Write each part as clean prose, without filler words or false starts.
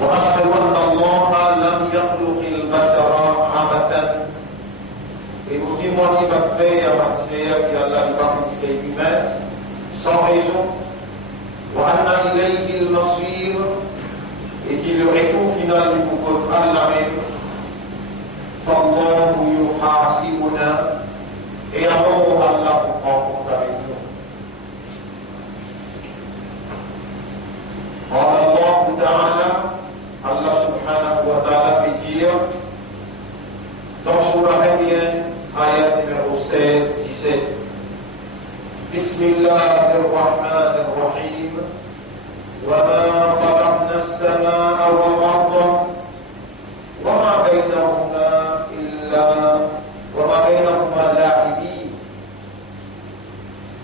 وأشهد أن الله لم يخلق البشر عبثا. Et nous témoignons par fait et par sphère qu'Allah n'a pas créé humain sans raison. وأن إليه المصير, et qu'il le retour final du pour Allah même. فالله يحاسبنا, et alors Allah prend compte avec nous. قال الله تعالى, Allah subhanahu wa ta'ala peut dire dans Surah Maryam, ayat numéro 16-17, Bismillahirrahmanirrahim, وما خلقنا السماء والأرض وما بينهما لاعبين.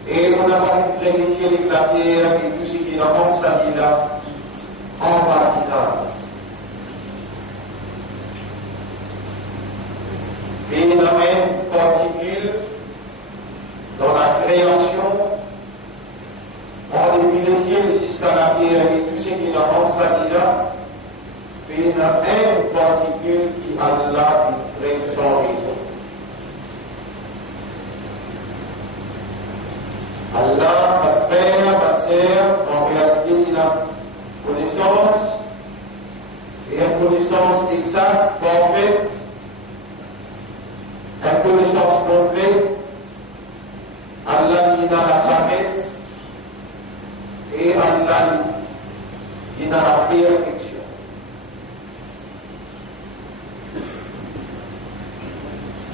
Et on n'a pas créé les ciels et la terre et tout ce qui est dans sa vie là en patinage. Et il y a même particule dans la création, en depuis les ciels jusqu'à la terre et tout ce qui est dans sa vie là, et il y a même particule qui Allah crée sans raison. Allah, votre frère, votre sœur, en réalité, il a connaissance, et une connaissance exacte, parfaite, une connaissance complète. Allah, il a la sagesse, et Allah, il a la perfection.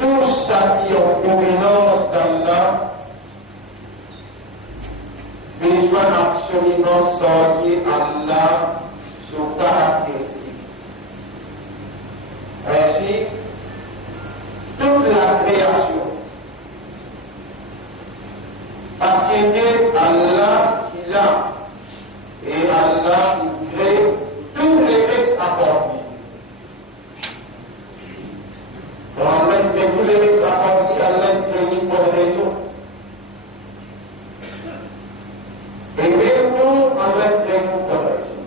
Tout ça qui est en provenance d'Allah, besoin absolument soigner Allah sur caractéristique. Ainsi, toute la création appartient à Allah qui l'a, et Allah qui crée tous les restes accomplis. Quand Allah crée tous les restes accomplis, Allah crée une bonne raison. Et même nous, Allah crée une bonne raison.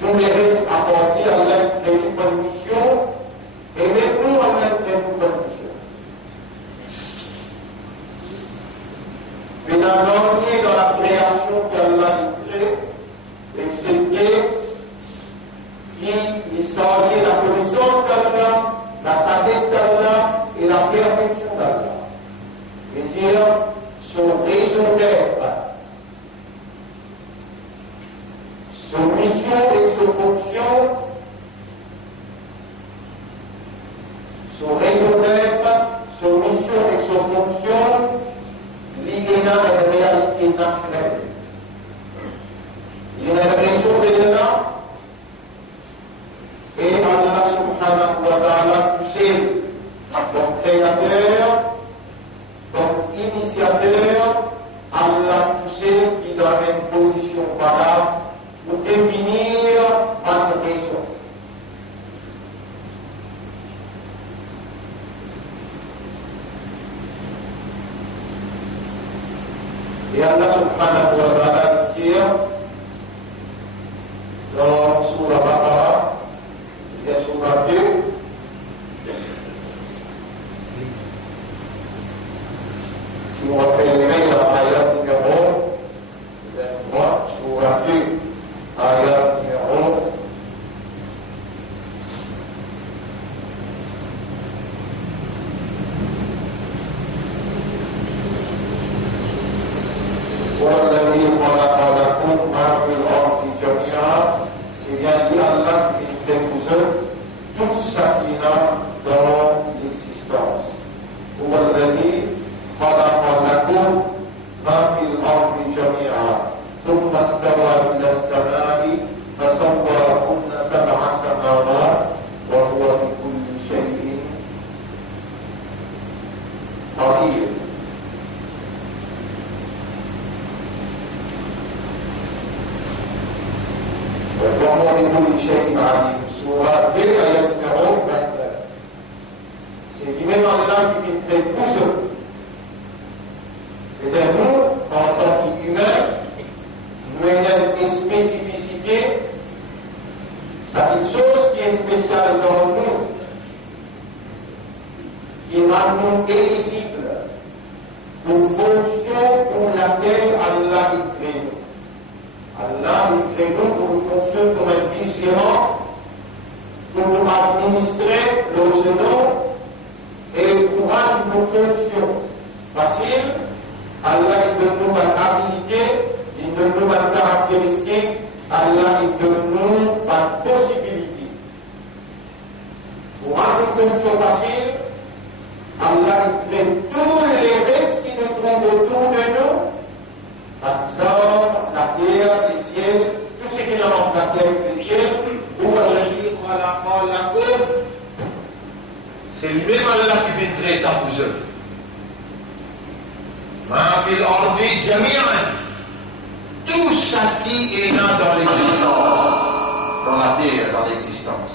Tous les restes accomplis, Allah crée une bonne mission, et même nous, Allah crée une bonne mission. Mais dans l'ordre dans la création qu'Allah crée, excepté qui s'allie la connaissance d'Allah, la sagesse d'Allah et la perfection d'Allah. Et dire son raison d'être, son mission et son fonction, son raison d'être, son mission et son fonction, liées à la réalité naturelle. Il y a une raison de l'État, et Allah subhanahu wa ta'ala, poussé comme créateur, comme initiateur, Allah poussé qui donne une position valable pour définir une raison. Et Allah subhanahu wa ta'ala dit dans Surah Baqarah, il y a Surah 2, si on refait les mails à l'ayat numéro 23, Surah 2, ayat numéro 1. والذي خلق لكم ما في الأرض جميعا, c'est bien dit Allah qui fait vous tout ce qui est dans l'existence. والذي خلق لكم ما في الأرض جميعا ثم استوى إلى السماء فسوّرهن 7 سماوات وهو بكل شيء قدير. وهو بكل شيء عليم. Surah 2, ayat numéro 29. C'est qui même Allah qui fait tout seul. Et c'est nous, en tant qu'humains, nous Allah il crée nous. Allah il crée nous pour nous fonctionner comme un vigilant, pour nous administrer nos genoux et pour rendre nos fonctions faciles. Allah il donne nous une habilité, il donne nous une caractéristique, Allah il donne nous une possibilité. Pour rendre nos fonctions faciles, Allah il crée tous les risques qui nous trouvent autour de nous, par exemple la terre, les ciels, tout ce qui est dans la terre et les ciels, où Allah dit c'est lui-même Allah qui fait créer ça pour eux. Tout ça qui est là dans l'existence, dans la terre, dans l'existence.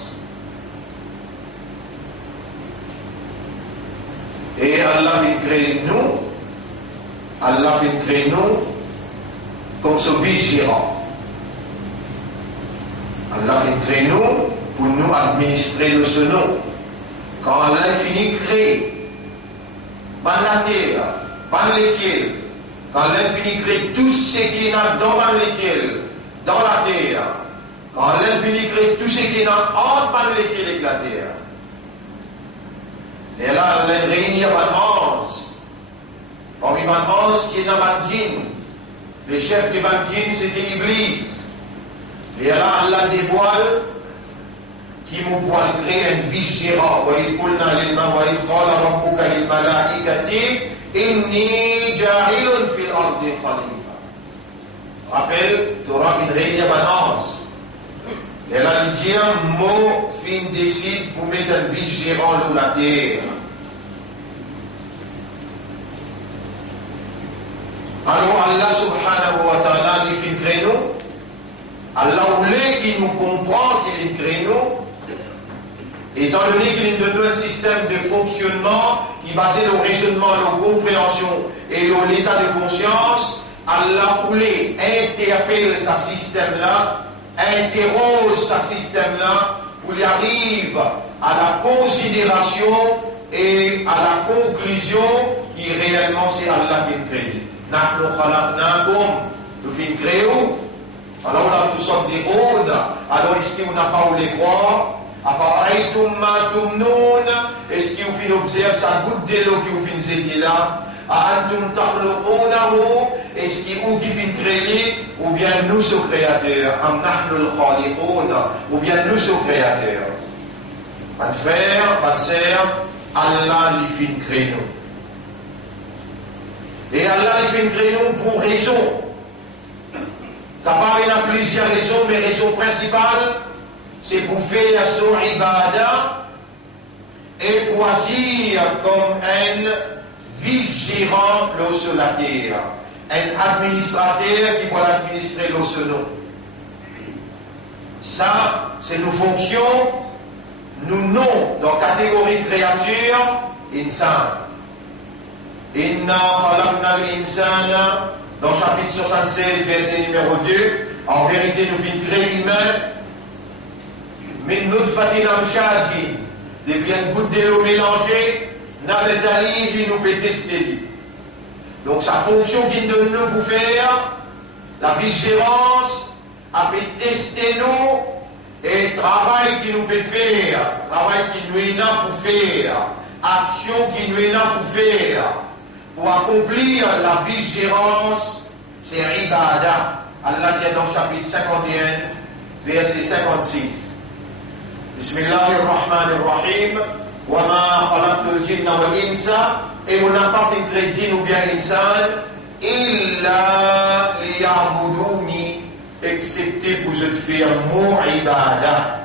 Et Allah fait créer nous, Allah fait créer nous comme ce vigilant. Allah fait créer nous pour nous administrer le genou. Quand Allah finit de créer, pas la terre, pas les ciels, quand Allah finit de créer tout ce qui est dans les ciels, dans la terre, quand Allah finit de créer tout ce qui est entre les ciels et la terre, et là, Allah réunit un ange, parmi un ange qui est dans le djinn. Le chef de Banjin, c'était Iblis. Et là, Allah dévoile qui nous pourra créer un vice-gérant. وَإِذْ قُلْنَا لِلْمَا وَإِذْ قَالَ رَبُّكَ لِلْمَلَائِكَةِ إِنِّي جَاعِلٌ فِي الْأَرْضِ خَلِيفَةً. Rappelle, tu auras une réunion d'annonce. Et là, il dit un mot, fin décide pour mettre un vice-gérant dans la terre. Alors Allah subhanahu wa ta'ala lui fait créer nous. Allah voulait qu'il nous comprenne qu'il crée nous. Étant donné qu'il nous donne un système de fonctionnement qui est basé sur le raisonnement, la compréhension et sur l'état de conscience, Allah voulait interpeller ce système-là, interroge ce système-là pour y arriver à la considération et à la conclusion qui réellement c'est Allah qui crée. Nahnu khalaqnakum, nous fin créons. Alors là, nous sommes des rôdes. Alors, est-ce qu'on n'a pas où les croire? Aparaytum ma tumnoun. Est-ce qu'on fin observe sa goutte de l'eau qui vous fin zété là? Antum takhluqunahu. Est-ce qu'on qui fin créer? Ou bien nous sommes créateurs? Am nahnu al-khaliqun. Ou bien nous sommes créateurs? Pas de frère, pas de sœur, Allah lui fin créer nous. Et Allah il fait une création pour raison. D'abord, il y a plusieurs raisons, mais raison principale, c'est pour faire son ibadah et pour agir comme un vice-gérant sur la terre, un administrateur qui va administrer l'eau sur nous. Ça, c'est nos fonctions, nous non, dans la catégorie de créature, insan. Inna khalaqna al-insana, dans le chapitre 76, verset numéro 2, en vérité nous fîmes créer humain, min nutfatin amshajin, depuis une goutte de l'eau mélangée, navetali, qui nous peut tester. Donc sa fonction qu'il donne nous pour faire, la vigilance, a pu tester nous, et travail qu'il nous peut faire, travail qui nous est là pour faire, action qui nous est là pour faire, pour accomplir la vigilance, c'est ibadah. Allah dit dans le chapitre 51, verset 56. Bismillahirrahmanirrahim. Wa ma khalaqtul jinna wal insa. Et on n'a pas fait créer djinn ou bien insan, illa liya'buduni, excepté pour je faire mon ibadah.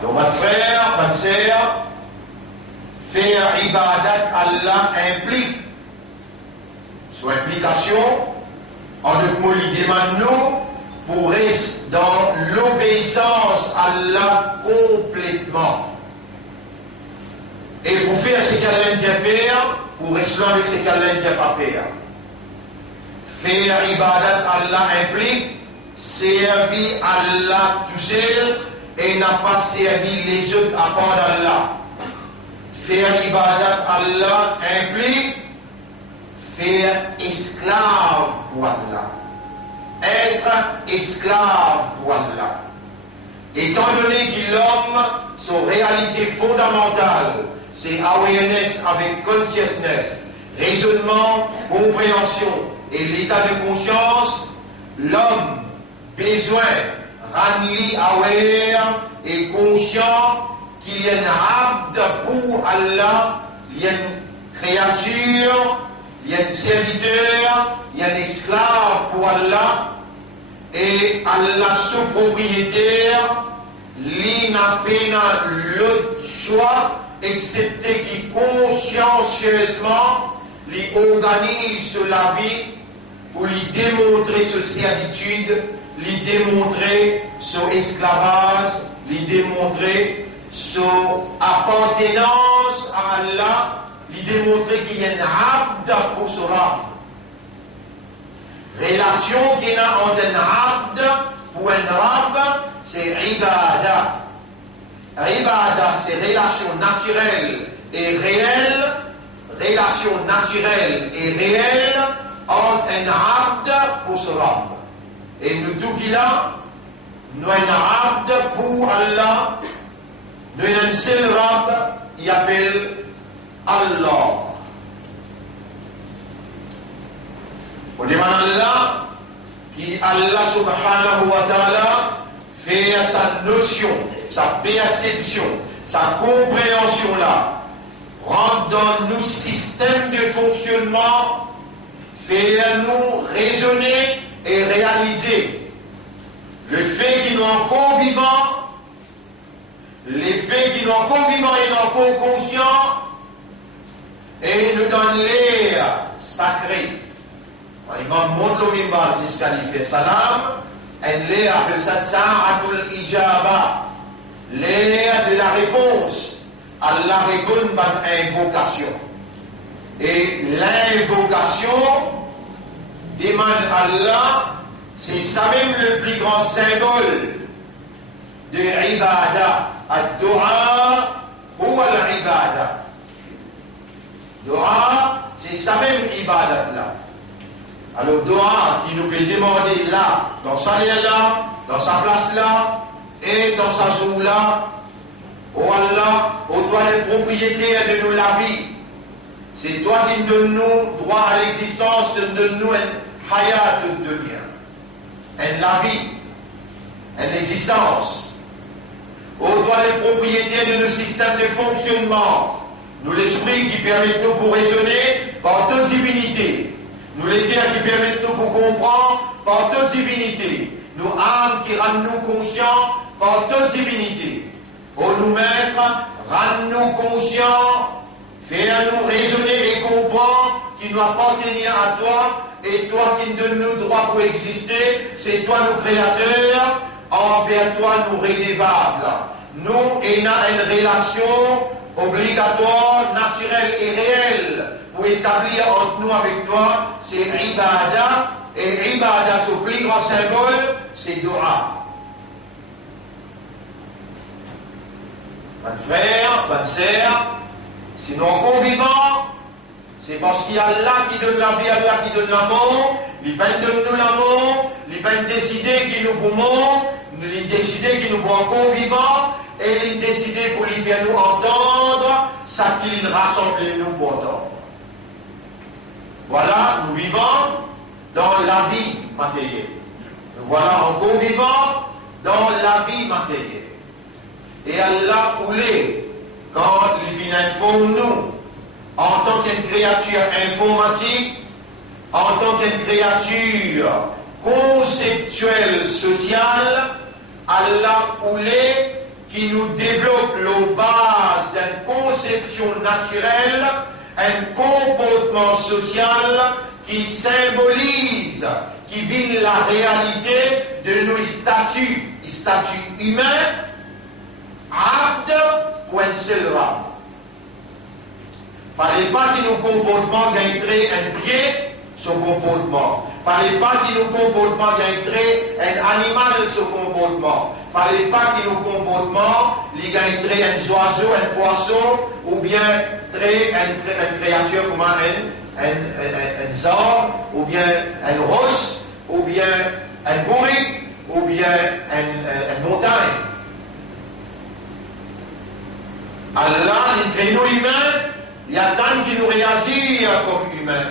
Alors, mon frère, ma sœur, faire ibadat Allah implique, son implication, en d'autres mots, il demande nous pour rester dans l'obéissance à Allah complètement. Et pour faire ce qu'Allah vient faire, pour rester avec ce qu'Allah vient pas faire. Faire ibadat Allah implique servir Allah tout seul et n'a pas servi les autres à part d'Allah. Faire l'ibadat Allah implique faire esclave pour Allah. Être esclave pour Allah. Étant donné que l'homme, son réalité fondamentale, c'est awareness avec consciousness, raisonnement, compréhension et l'état de conscience, l'homme besoin rendre aware et conscient qu'il y a un abd pour Allah, il y a une créature, il y a un serviteur, il y a un esclave pour Allah, et Allah sous propriétaire, il n'a pas l'autre choix, excepté qu'il consciencieusement lui organise la vie pour lui démontrer sa servitude, lui démontrer son esclavage, lui démontrer son appartenance à Allah, lui démontrer qu'il y a un abd pour ce rab. Relation qu'il y a entre un abd ou un rab, c'est ibada. Ibada, c'est relation naturelle et réelle, relation naturelle et réelle entre un abd pour ce rab. Et nous tout qu'il a, nous un abd pour Allah, nous un seul rab, il appelle Allah. On demande à Allah, qui Allah subhanahu wa ta'ala fait sa notion, sa perception, sa compréhension là, rentre dans nos systèmes de fonctionnement, fait nous raisonner et réaliser le fait qu'ils sont encore vivants, les faits qu'ils sont encore vivants et encore conscients, et nous donne l'air sacré. L'imam montre le mimbar jusqu'à lui faire salam, et l'air appelle ça Sa'atul Ijaba, l'air de la réponse. Allah répond par invocation. Et l'invocation demande à Allah, c'est ça même le plus grand symbole de ibada. Ad-du'a huwa al-ibada. Dua, c'est ça même ibadat là. Alors dua qui nous peut demander là, dans sa lieu là, dans sa place là, et dans sa jour là, oh Allah, oh toi les propriétaires de nous la vie. C'est toi qui nous donnes nous droit à l'existence, qui nous donnes nous un hayat de dunya, la vie, une existence. Oh toi les propriétaires de nos systèmes de fonctionnement, nous l'esprit qui permet nous pour raisonner par toute divinité. Nous les terres qui permettent nous pour comprendre par toute divinité. Nous âmes qui rendent nous conscients par toute divinité. Pour nous mettre, rendre-nous conscients, faire-nous raisonner et comprendre qui nous appartenir à toi et toi qui nous donne nous droit pour exister. C'est toi nous créateurs, envers toi nous rédevables. Nous ayons une relation obligatoire, naturelle et réelle pour établir entre nous avec toi, c'est ibada, et ibada, son plus grand symbole, c'est dua. Mon frère, bonne sœur, si nous encore vivants, c'est parce qu'il y a Allah qui donne la vie, Allah qui donne l'amour, il va donner nous l'amour, il va décider qui nous poumons, il décider qui nous voit encore vivants, et il décider pour lui faire nous entendre, ça qu'il rassemble nous pour entendre. Voilà, nous vivons dans la vie matérielle. Nous voilà encore vivants dans la vie matérielle. Et Allah voulait, quand il vient informer nous, en tant qu'une créature informatique, en tant qu'une créature conceptuelle sociale, Allah voulait qu'il nous développe les bases d'une conception naturelle, un comportement social qui symbolise, qui vit la réalité de nos statuts humains, abd ou un seul rab. Fallait pas que nos comportements gagneraient un pied, son comportement. Fallait pas que nos comportements gagneraient un animal, son comportement. Fallait pas que nos comportements les gagneraient un oiseau, un poisson, ou bien une créature comme un un zorn, ou bien un roche, ou bien un bourrique, ou bien une montagne. Allah, il crée nous humains, il y a tant qui nous réagit comme humains.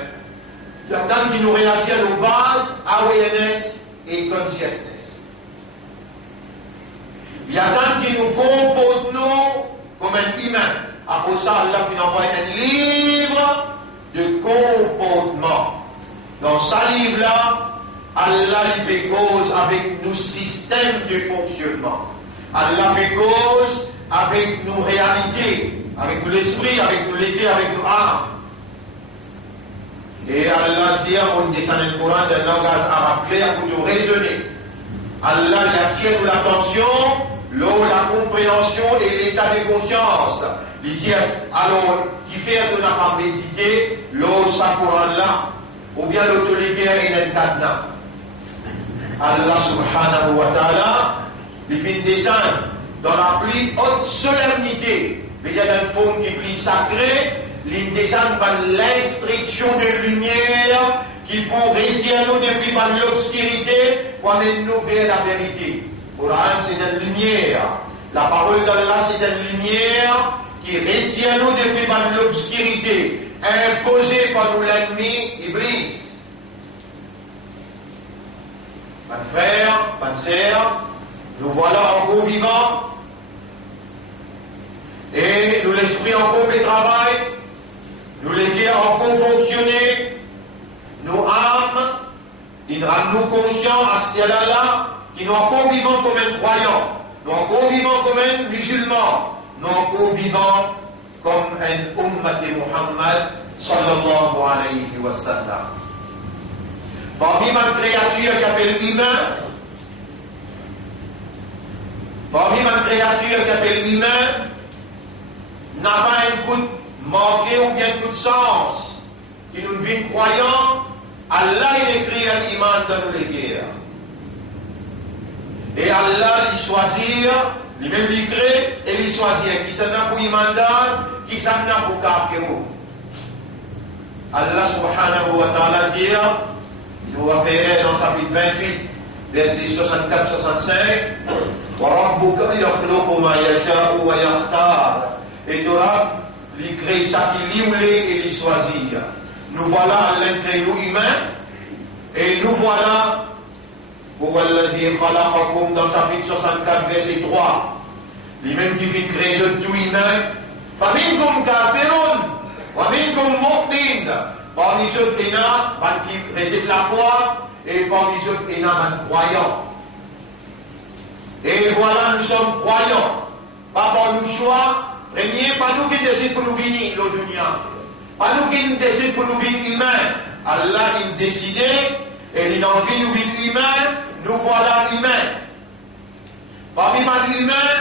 Il y a tant qui nous réagit à nos bases, awareness et consciousness. Il y a tant qui nous comporte nous comme un humain. Après ça, Allah nous envoie un livre de comportement. Dans ce livre-là, Allah fait cause avec nos systèmes de fonctionnement. Allah fait cause avec nos réalités, avec l'esprit, avec nos légués, avec nos âmes. Et Allah dit, on descend le Coran d'un langage arabe clair pour nous raisonner. Allah y attire l'attention, la compréhension et l'état de conscience. Il dit, alors, qui fait qu'on n'a pas médité, sa Coran là, ou bien l'autorité et l'intadna. Allah subhanahu wa ta'ala, il fait descendre dans la plus haute solennité, il y a une forme qui est plus sacrée, il descend par l'instruction de lumière qui pour retirer nous depuis par l'obscurité pour amener nous vers la vérité. Le Coran, c'est une lumière. La parole d'Allah, c'est une lumière qui retient nous depuis par l'obscurité, imposée par nous l'ennemi, Iblis. Mes frères, mes sœurs, nous voilà encore vivants. Et nous l'esprit encore fait travail, nous les guerres encore fonctionner, nos âmes, ils rendent nous conscients à ce là qui nous encore vivants comme un croyant, nous encore vivants comme un musulman, nous encore vivants comme un ummat de Muhammad sallallahu alayhi wa sallam. Parmi ma créature qui appelle humain, n'a pas un coup manqué ou bien un coup de sens, qui nous vit croyant, Allah il écrit un iman dans nos guerres. Et Allah il choisit, lui-même il crée et il choisit qui s'en a pour imandan, qui s'en a pour kafirou. Allah subhanahu wa ta'ala dit, on va faire dans chapitre 28, verset 64-65, وَرَبُّكَ يَخْلُقُ مَا يَشَاءُ وَيَخْتَارُ. Et Torah, il crée ça qu'il voulait et il choisit. Nous voilà à l'intérieur humain, et nous voilà pour الذي خلقكم dans chapitre 64, verset 3. Lui-même qui fait créer tout humain. فَمِنْكُمْ كَافِرٌ وَمِنْكُمْ مُؤْمِنٌ. Parmi ceux qui récitent la foi, et parmi ceux qui n'ont pas de croyants. Et voilà, nous sommes croyants. Pas par nos choix, premier, pas nous qui décidons pour nous venir, le dunya. Pas nous qui décidons pour nous venir humains. Allah, il décidait, et il a envie de nous venir humains, nous voilà humains. Parmi les humains,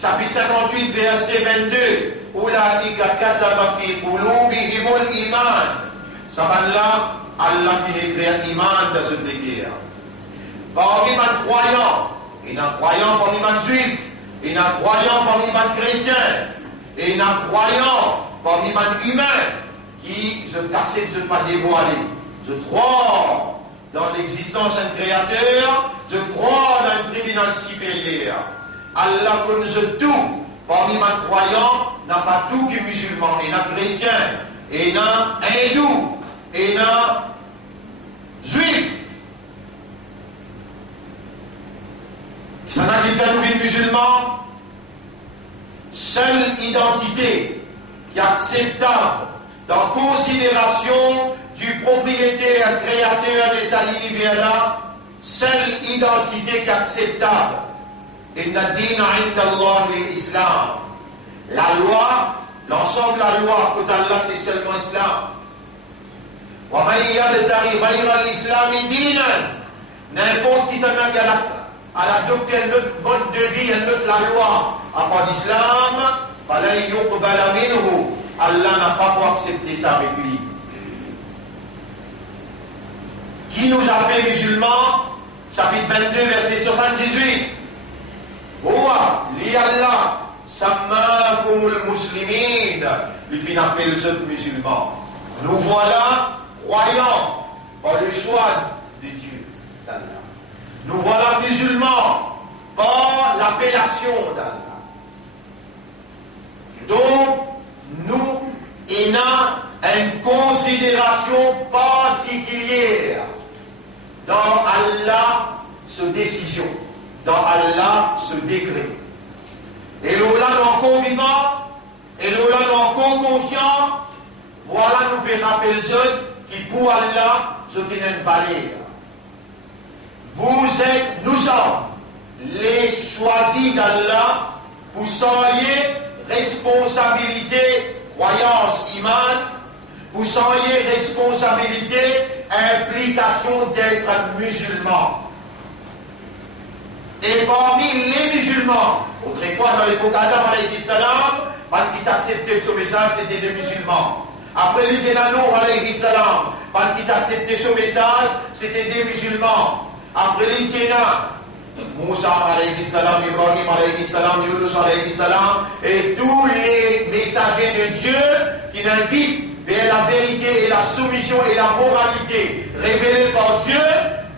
chapitre 58, verset 22, Oulaïka kataba fi qulubihimul iman. Ça va là, Allah qui écrit un iman dans cette guerre. Parmi les croyants, il y a un croyant parmi les juifs, il y a un croyant parmi les chrétiens, et il y a un croyant parmi les humains qui se cachent de ne pas dévoiler. Je crois dans l'existence d'un créateur, je crois dans un tribunal supérieur. Allah connaît tout. Parmi les croyants, n'a pas tout qui est musulman, il y a chrétien, il y a hindou, il y a juif. Ça n'a qui fait nous vivre musulmans. Seule identité qui est acceptable dans considération du propriétaire créateur des univers-là, seule identité qui est acceptable. Inna ad-din 'inda Allah l'islam. La loi, l'ensemble de la loi, pour Allah, c'est seulement l'islam. Wa man yabtaghi ghayra al-islam dinan. N'importe qui s'en a à la doctrine, notre mode de vie, notre la loi, à part l'islam, fala yuqbala minhu. Allah n'a pas pour accepter ça avec lui. Qui nous a fait musulmans? Chapitre 22, verset 78. Ouah, li Allah, sammakumul muslimin. Il finit appel les autres musulmans. Nous voilà croyants par le choix de Dieu d'Allah. Nous voilà musulmans par l'appellation d'Allah. Donc, nous avons une considération particulière dans Allah ce décision, dans Allah ce décret. Et nous là nous convivants, et nous là nous conscients, voilà nous pouvons rappeler ceux qui pour Allah ce qui n'est pas lire. Nous sommes les choisis d'Allah, vous soyez responsabilité, croyance, iman, vous soyez responsabilité, implication d'être musulman. Et parmi les musulmans, autrefois dans l'époque d'Adam alayhi salam, parce qu'ils acceptaient ce message, c'était des musulmans. Après les Nour alayhi salam, parce qu'ils acceptaient ce message, c'était des musulmans. Après les Moussa alayhi salam, Ibrahim alayhi salam, Yunus alayhi salam, et tous les messagers de Dieu qui invitent vers la vérité et la soumission et la moralité révélée par Dieu,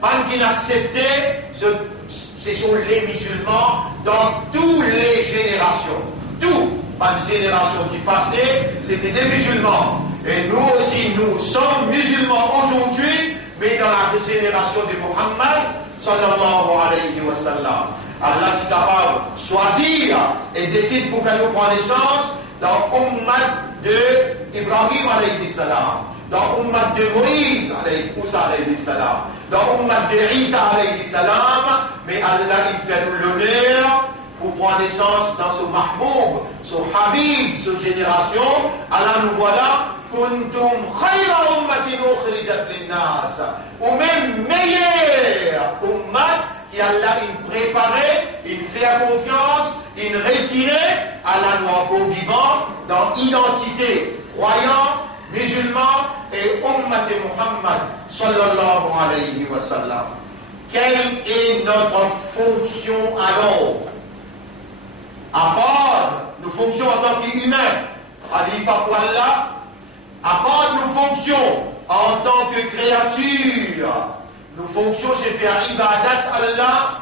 même qui n'acceptaient, ce sont les musulmans dans toutes les générations. Toutes les générations qui passaient, c'était des musulmans. Et nous aussi, nous sommes musulmans aujourd'hui, mais dans la génération de Muhammad, sallallahu alayhi wa sallam. Allah est capable de choisir et décide pour faire nous prendre naissance dans l'ummat de Ibrahim alayhi salam, dans l'ummat de Moïse alayhi salam, dans l'ummat de Isa alayhi salam, mais Allah il fait nous l'honneur pour prendre naissance dans ce Mahmoud, ce Habib, cette génération. Allah nous voilà. Kuntum khayra ummatin ukhrijat linnas, ou même meilleur ummat qui Allah il préparait, il fait confiance, il retirait à la loi au vivant dans l'identité croyant, musulman et ummat de Muhammad sallallahu alayhi wa sallam. Quelle est notre fonction alors? À part nos fonctions en tant qu'humains, khalifa pour Allah, à part nos fonctions en tant que créature, nos fonctions c'est faire ibadat Allah,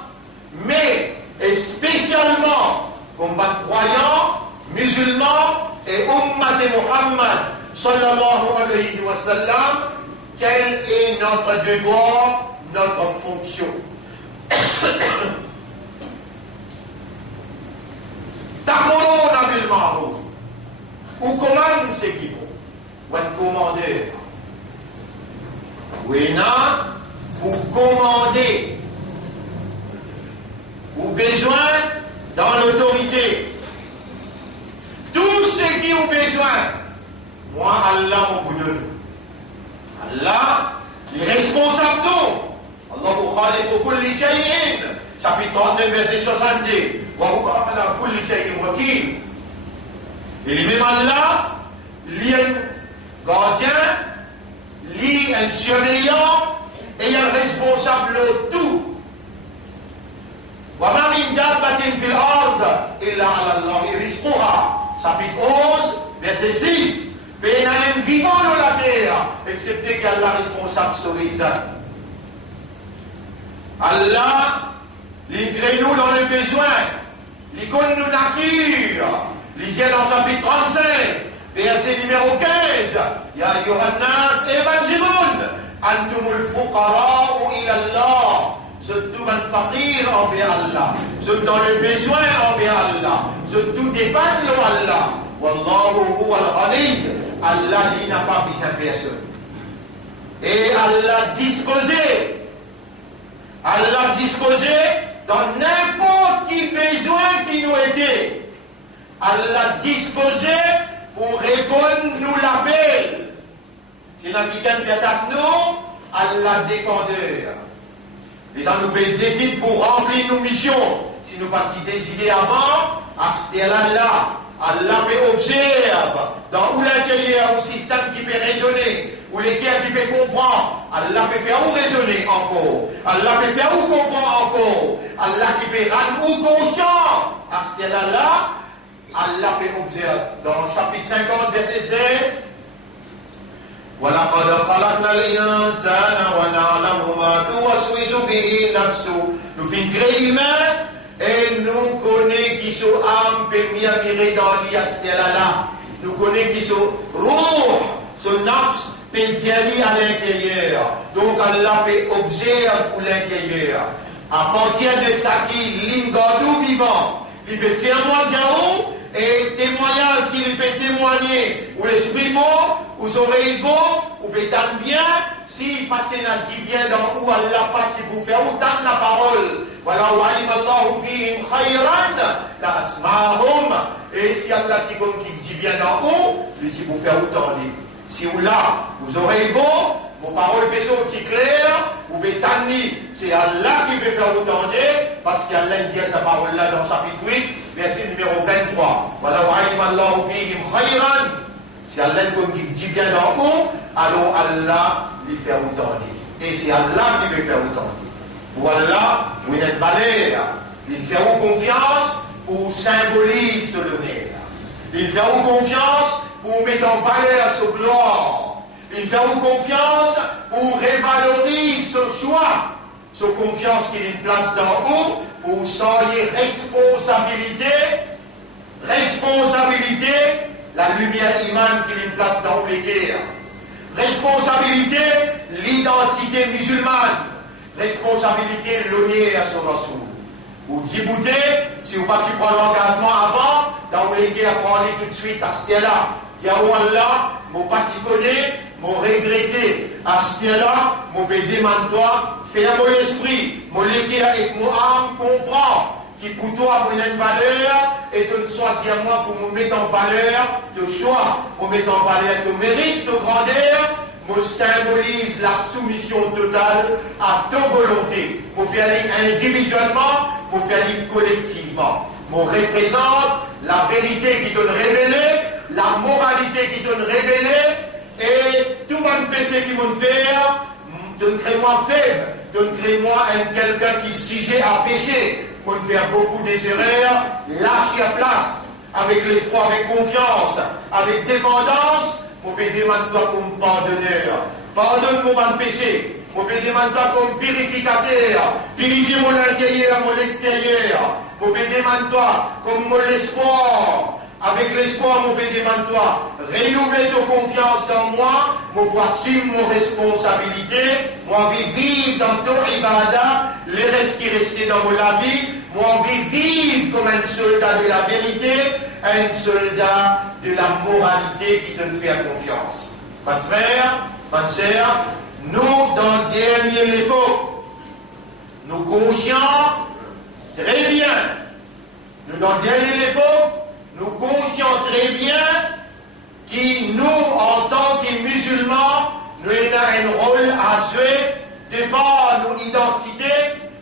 mais et spécialement comme croyants, musulmans et ummat de Muhammad sallallahu alayhi wa sallam, quel est notre devoir, notre fonction? Ta'muruna bil ma'ruf, ou commande c'est qui bon? Ou un commandeur. Oui, non, pour commander, ou besoin dans l'autorité. Tout ce qui ont besoin, moi, Allah m'en vous donne. Allah, il est responsable d'eux. Allahu khaliqu kulli shay'in, chapitre 39, verset 62. Wa huwa ala kulli shay'in wakil. Et lui-même Allah, il est gardien, lui un surveillant et un responsable de tout. وَمَا مِنْ دَابَّةٍ فِي الْأَرْضِ إِلَّا عَلَى اللَّهِ رِزْقُهَا. Chapitre 11, verset 6. Mais il y a un vivant dans la terre, excepté qu'Allah est responsable sur les hommes. Allah, il crée nous dans le besoin, il connaît nos natures. Il dit dans chapitre 35, verset numéro 15, Ya Yohannas Evangelon, Antumul Fuqara'u ila Allah. Je tout man fakir envers Allah. Je dans le besoin envers Allah. Je tout dépend de Allah. Wallahu huwa al-ghani. Allah lui n'a pas besoin de personne. Et Allah disposé dans n'importe qui besoin qui nous aide. Allah disposé pour répondre nous l'appel. Si nous quelqu'un qui attaque nous, Allah défendeur. Et dans nous pays décide pour remplir nos missions. Si nous partis décider avant, à ce là, Allah peut observer dans où l'intérieur, ou système qui peut raisonner, ou lesquels qui peut comprendre. Allah peut faire où raisonner encore. Allah peut faire où comprendre encore. Allah qui peut rendre où conscient. À ce là, Allah peut observer dans le chapitre 50, verset 16. وَلَقَدْ خَلَقْنَا الْإِنسَانَ وَنَعْلَمُ مَا تُوَسْوِسُ بِهِ نَفْسُهُ. Nous fin créé humain et nous connaissons qui sont âmes permis à virer dans l'IASTL-là. Nous connaissons qui sont roux, son nafs pédiali à l'intérieur. Donc Allah fait observer pour l'intérieur. À partir de ça qui l'ingardou vivant, il fait faire moi d'en et témoignage qu'il peut témoigner, ou l'esprit beau, ou les oreilles beaux, ou peut-être bien, si Patin a dit bien dans où Allah parti pour faire autant la parole. Voilà, wa alim Allahu fihim khayran, la asma'hum, et si Allah dit bien dans où, il dit pour faire autant. Si vous là, vous aurez beau, vos paroles sont aussi claires, vous bétani, c'est Allah qui veut faire autant parce qu'Allah dit sa parole là dans chapitre 8, verset numéro 23. Voilà, wa alim Allahu fihim khayran. Si Allah dit bien dans où, alors Allah lui fait autant. Et c'est Allah qui veut faire autant. Voilà, vous n'êtes pas là. Il fait confiance pour symboliser ce donner. Il fait confiance pour mettre en valeur ce gloire. Il fait confiance pour révaloriser ce choix. Ce confiance qu'il une place dans où, pour soyez responsabilité, la lumière imane qu'il une place dans les guerres. Responsabilité, l'identité musulmane. Responsabilité, l'honneur à son Rasoul. Vous débouter, si vous ne pouvez pas prendre l'engagement avant, dans les guerres, prenez tout de suite à ce qu'elle-là. Dire, oh Allah, mon parti connaît, mon regretté, à ce qu'elle-là, mon bédé toi, faire mon esprit, mon légué avec mon âme, comprend, qui pour toi, pour une valeur, et de choisir moi pour me mettre en valeur, de choix, pour mettre en valeur de mérite, de grandeur, me symbolise la soumission totale à ta volonté. Pour faire individuellement, pour faire collectivement. Me représente la vérité qui donne révélée, la moralité qui donne révélée, et tout le péché qui me fait, donne-moi faible, donne-moi quelqu'un qui sujet à pécher, pour faire beaucoup d'erreurs, lâche la place, avec l'espoir, avec confiance, avec dépendance, pour me demander toi comme pardonneur. Pardonne mon péché. Pour me demander toi comme purificateur. Purifier mon intérieur, mon extérieur. Pour me demander toi comme mon espoir. Avec l'espoir, mon demande toi, renouveler ta confiance dans moi, moi assumer mon responsabilité, moi vivre dans ton ibadah, les restes qui restaient dans la vie, moi vivre comme un soldat de la vérité, un soldat de la moralité qui te fait confiance. Mon frère, ma sœur, nous, dans le dernier époque, nous conscients très bien, nous, dans le dernier époque, nous conscients très bien que nous, en tant que musulmans, nous avons un rôle à jouer de par nos identités,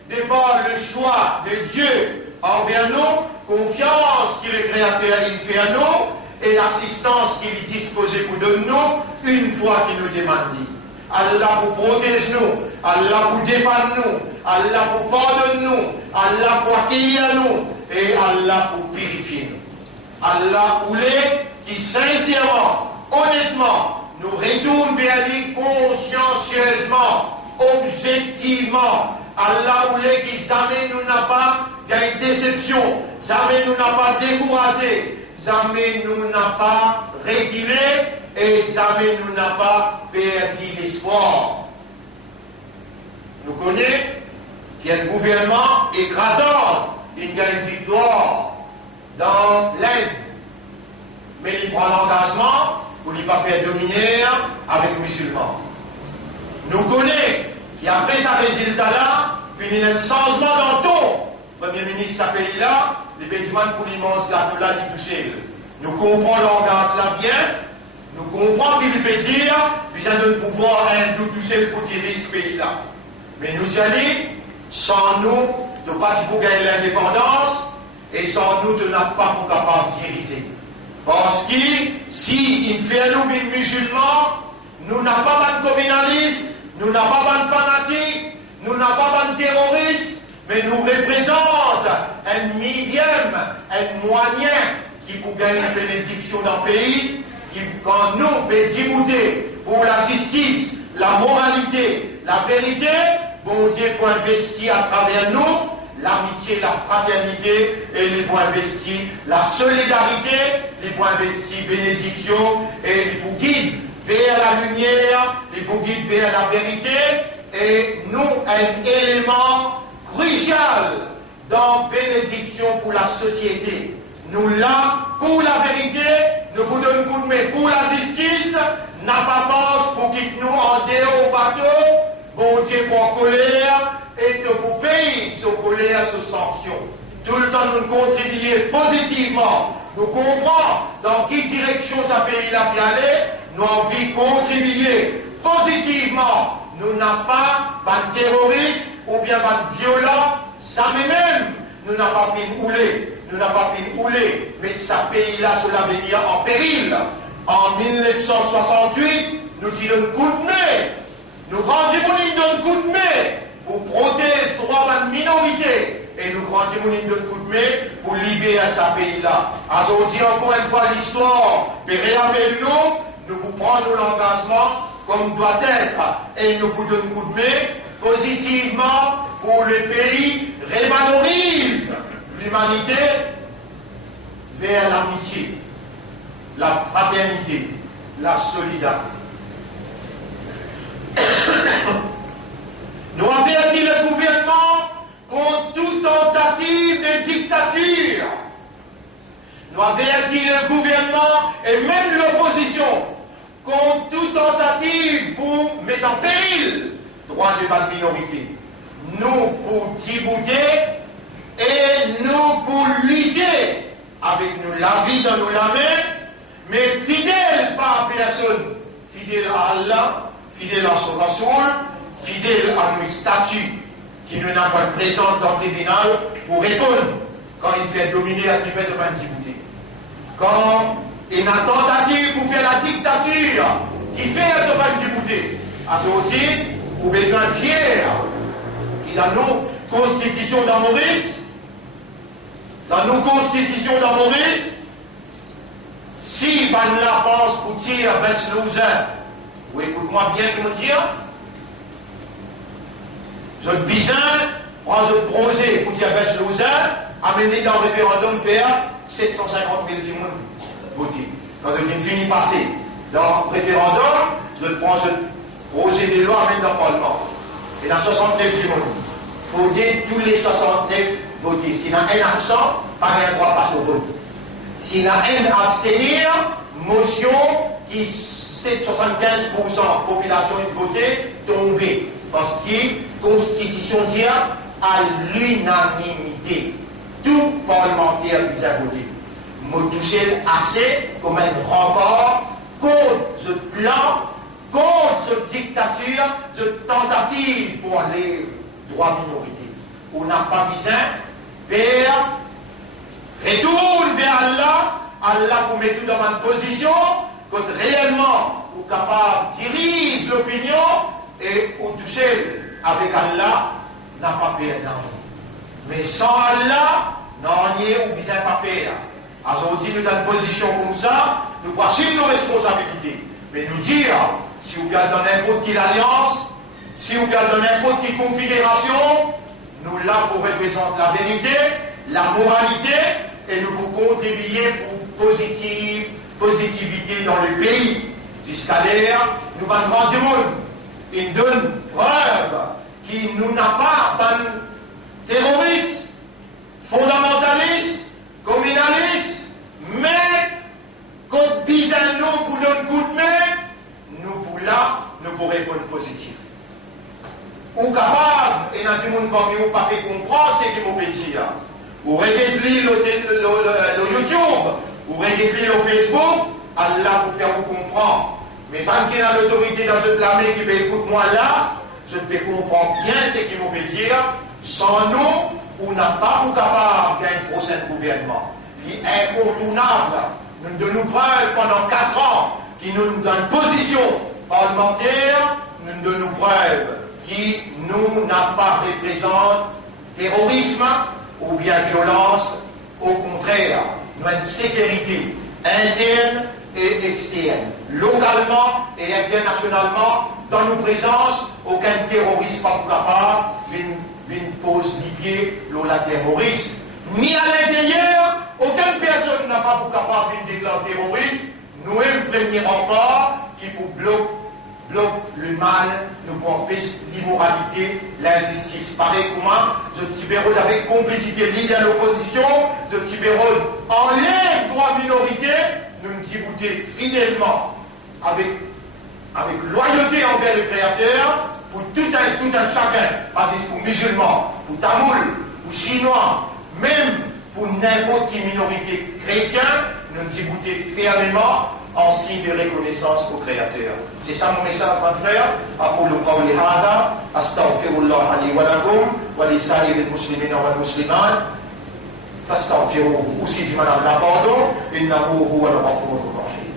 de par le choix de Dieu envers nous, confiance que le Créateur a fait à nous et l'assistance qu'il est disposé pour donner nous une fois qu'il nous demande. Allah pour protéger nous, Allah pour défendre nous, Allah pour pardonner nous, Allah pour accueillir nous et Allah pour purifier nous. Allah voulait qui sincèrement, honnêtement, nous retourne vers lui consciencieusement, objectivement. Allah voulait qui jamais nous n'a pas gagné déception, jamais nous n'a pas découragé, jamais nous n'a pas régulé et jamais nous n'a pas perdu l'espoir. Nous connaissons qu'il y a un gouvernement écrasant, il y a une victoire dans l'Inde. Mais il prend l'engagement pour ne pas faire dominer avec les musulmans. Nous connaissons qu'après ce résultat-là, il y a un changement dans tout. Le Premier ministre de ce pays-là, les paysans pour l'immense là du toucher. Nous comprenons l'engagement bien, nous comprenons qu'il peut dire, puis a le pouvoir hindou toucher pour tirer ce pays-là. Mais nous y allons, sans nous, de ne pas gagner l'indépendance, et sans nous, de n'être pas capable de diriger. Parce que si il fait nous des musulmans, nous n'avons pas de communalistes, nous n'avons pas de fanatiques, nous n'avons pas de terroristes, mais nous représentons un médium, un moyen qui pour gagner une bénédiction dans le pays, qui quand nous, pédimoutés, pour la justice, la moralité, la vérité, bon Dieu pour investir à travers nous l'amitié, la fraternité, et il pour investir la solidarité, il pour investir bénédiction, et il pour guider vers la lumière, il pour guider vers la vérité, et nous, un élément crucial dans bénédiction pour la société. Nous là, pour la vérité, nous vous donnons coup de main pour la justice, n'a pas force pour quitter nous en dehors au bateau, bon Dieu pour colère, et que pour payer ce colère, ce sanction. Tout le temps nous contribuer positivement, nous comprenons dans quelle direction ce pays-là peut aller, nous envie de contribuer positivement. Nous n'avons pas de terroristes ou bien de violents, ça même, nous n'avons pas fait rouler. Nous n'avons pas fait rouler, mais ce pays-là, cela veut dire en péril. En 1968, nous tirons un coup de main. Nous rendons un coup de main pour protéger les droits de la minorité. Et nous rendons un coup de main pour libérer ce pays-là. Aujourd'hui, encore une fois, l'histoire, mais réappelle-nous, nous vous prenons l'engagement comme doit être. Et nous vous donnons un coup de main positivement pour le pays, révalorise l'humanité vers l'amitié, la fraternité, la solidarité. Nous avertit le gouvernement contre toute tentative de dictature. Nous avertit le gouvernement et même l'opposition contre toute tentative pour mettre en péril le droit de la minorité. Nous pour débouter et nous pour lutter avec nous la vie dans nos mains, mais fidèles par personne, fidèles à Allah, fidèles à son Rasoul, fidèles à nos statuts qui nous n'ont pas présent dans le tribunal pour répondre quand il fait dominer la fait de débouter. Quand il y a une tentative pour faire la dictature qui fait de débouter, à ce moment-là, vous avez besoin de fier qui dans nos constitutions dans Maurice, dans nos constitutions dans Maurice, si on la pense pour tirer Beslouzen, vous écoutez-moi bien comment dire, je bizarre, prends un projet pour tirer Beslouzen, amener dans le référendum faire 750 000 personnes voter. Quand il finit passé dans le référendum, je prends un projet de loi, amène dans le Parlement. Et dans 69 personnes, il faut dire tous les 69 voter. S'il y a un absent, pas un droit passe au vote. S'il y a un abstenir, motion qui 75% de population est votée, tombée. Parce que la Constitution dit à l'unanimité. Tout parlementaire qui a voté. Me toucher assez comme un rempart contre ce plan, contre cette dictature, cette tentative pour les droits minorités. On n'a pas besoin vers, retourne vers Allah, Allah vous met tout dans une position, quand réellement vous êtes capable de diriger l'opinion et vous touchez avec Allah, n'a pas peur. Mais sans Allah, non, n'y est ou besoin pas faire. Aujourd'hui, nous dans une position comme ça, nous voici nos responsabilités. Mais nous dire, si vous regardez dans n'importe quelle alliance, si vous regardez dans n'importe quelle configuration, nous là pour représenter la vérité, la moralité, et nous pour contribuer pour positivité dans le pays. Jusqu'à l'air, nous allons grand du monde. Il donne preuve qu'il nous n'a pas de terroristes, fondamentalistes, communalistes, mais quand Bizano vous donne coup de main, nous pour là, nous pourrons répondre positif. Ou capable, et dans tout le monde comme vous, pas fait comprendre ce qui vous dit. Ou regardez le YouTube, ou regardez le Facebook, Allah pour faire vous comprendre. Mais quand il y a l'autorité dans ce blâmer qui peut écouter moi là, je peux comprendre bien ce qui vous dire. Sans nous, on n'a pas pour capable d'un prochain gouvernement. Il est incontournable. Nous donnons preuve pendant 4 ans qui nous donne position parlementaire, nous donnons preuve qui nous n'a pas représente terrorisme ou bien violence. Au contraire, nous avons une sécurité interne et externe, localement et internationalement, dans nos présences, aucun terroriste pas capable d'une pose liée la terroriste. Ni à l'intérieur, aucune personne n'a pas capable de déclarer terroriste. Nous, le premier encore, qui pour bloquer le mal, nous pour empêcher l'immoralité, l'injustice. Pareil comment, de Tibérode avec complicité liée à l'opposition, de Tibérode en l'air pour la minorité, nous nous débouter fidèlement, avec loyauté envers le Créateur, pour tout un chacun, pas juste pour musulmans, pour tamouls, pour chinois, même pour n'importe quelle minorité chrétienne, nous nous débouter fermement en signe de reconnaissance au Créateur. C'est ça mon message, mon frère. أقول قولي هذا أستغفر الله لي ولكم ولسائر المسلمين والمسلمات فاستغفروه aussi du mal à pardon إنه هو الغفور الرحيم.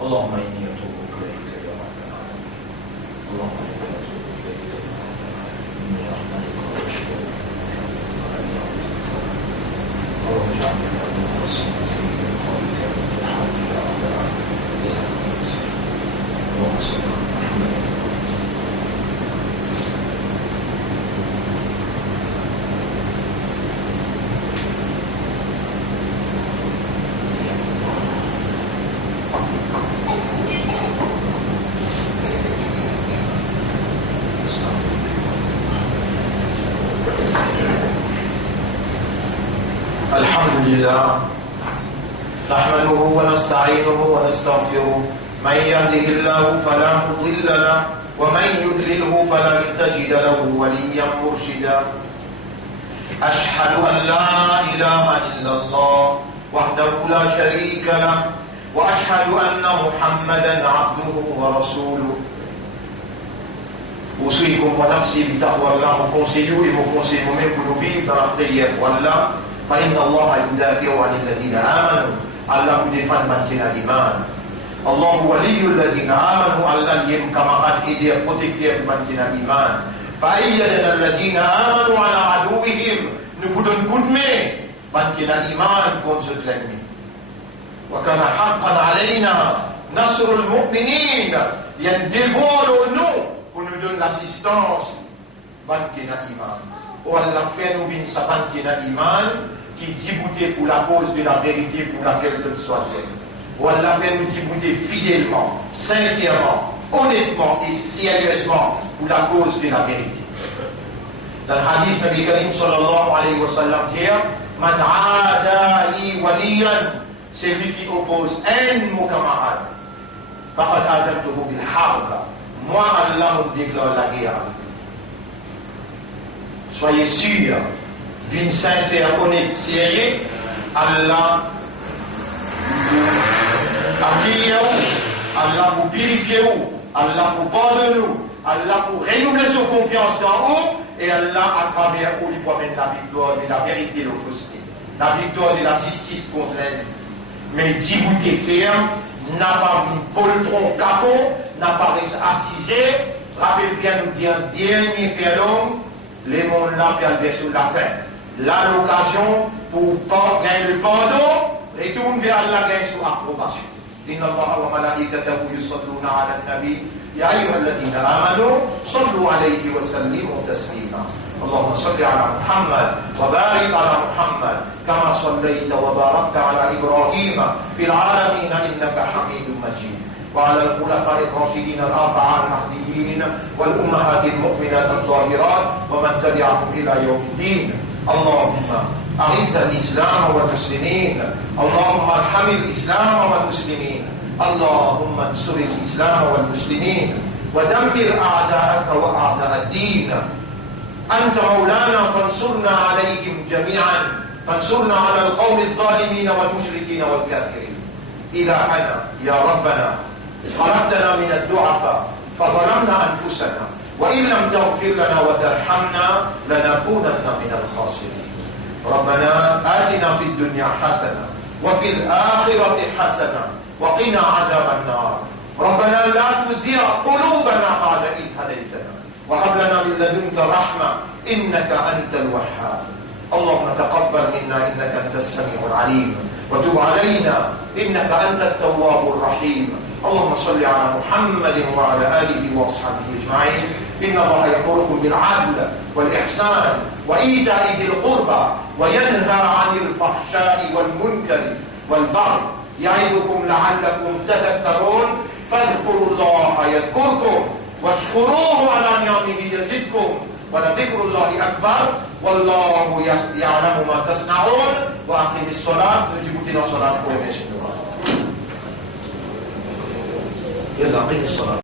اللهم إني أتوب إليك يا رب العالمين. اللهم إني أتوب إليك يا رب العالمين. إني أحمدك وأشكرك اللهم اجعلني من خصيمتي من قولك من الحق يا رب العالمين. جزاك الله خيرا. اللهم صل على محمد. الحمد لله نحمده ونستعينه ونستغفره من يهده الله فلا مضل له ومن يضلله فلن تجد له وليا مرشدا أشهد أن لا إله إلا الله وحده لا شريك له وأشهد أن محمدا عبده ورسوله أوصيكم ونفسي بتقوى الله وكونسيو وكونسيو من قلوبي dans la prière voilà فإن الله يدافع عن الذين آمنوا الله يدفع من كان إيمان الله ولي الذين آمنوا الله يم كما قد إيدي بروتكتير من كان إيمان فأيدنا الذين آمنوا على عدوهم نقولون كدمي من كان إيمان كونسوت لنمي وكان حقا علينا نصر المؤمنين يندفعوا nous pour nous donner l'assistance من كان إيمان Allah fait nous vivre sa banque qui n'a iman, qui débouté pour la cause de la vérité pour laquelle nous choisissons. Allah fait nous débouter fidèlement, sincèrement, honnêtement et sérieusement pour la cause de la vérité. Dans le hadith, Nabi Karim sallallahu alayhi wa sallam dit Man aada li waliyan, c'est lui qui oppose un de mon camarade. Faqad adamtuhu bil harb. Moi, Allah me déclare la guerre. Soyez sûrs, d'une sincère, honnête, sérieux, Allah vous accueille, Allah vous purifie, Allah vous pardonne, Allah vous renouveler sa confiance dans vous, et Allah à travers vous lui promène la victoire de la vérité et la fausseté, la victoire de la justice contre l'injustice. Mais débouté ferme, n'a pas un poltron capot, n'a pas assisé, rappelle bien nous dire dernier fait l'homme. Les mondes là, puis le verset de la fin. Là, l'occasion pour gagner le pardon, retourne vers Allah, gagne son approbation. Inna Allah wa malaikatahu yusalluna ala nabi ya ayyuhalladhina amanu sallu alayhi wa sallimu taslima. اللهم صل على محمد وبارك على محمد كما صليت وباركت على إبراهيم في العالمين إنك حميد مجيد وعلى الخلفاء الراشدين الأربعة المهديين والأمهات المؤمنات الطاهرات ومن تبعهم إلى يوم الدين. اللهم أعز الإسلام والمسلمين، اللهم ارحم الإسلام والمسلمين، اللهم انصر الإسلام والمسلمين ودمر أعداءك وأعداء الدين. أنت مولانا فانصرنا عليهم جميعا، فانصرنا على القوم الظالمين والمشركين والكافرين. إلهنا يا ربنا خلقتنا من الضعفاء فظلمنا أنفسنا وإن لم تغفر لنا وترحمنا لنكونن من الخاسرين. ربنا آتنا في الدنيا حسنة وفي الآخرة حسنة وقنا عذاب النار. ربنا لا تزغ قلوبنا بعد إذ هديتنا وهب لنا من لدنك رحمة إنك أنت الوهاب. اللهم تقبل منا إنك أنت السميع العليم وتب علينا إنك أنت التواب الرحيم. اللهم صل على محمد وعلى آله وأصحابه أجمعين. إن الله يأمركم بالعدل والإحسان وإيتاء ذي القربى وينهى عن الفحشاء والمنكر والبغي يعظكم لعلكم تذكرون. فاذكروا الله يذكركم واشكروه على نعمه يزدكم ولذكر الله أكبر والله يعلم ما تصنعون. وأقم الصلاة نجيبتنا صلاة قوة. يلا أقم الصلاة.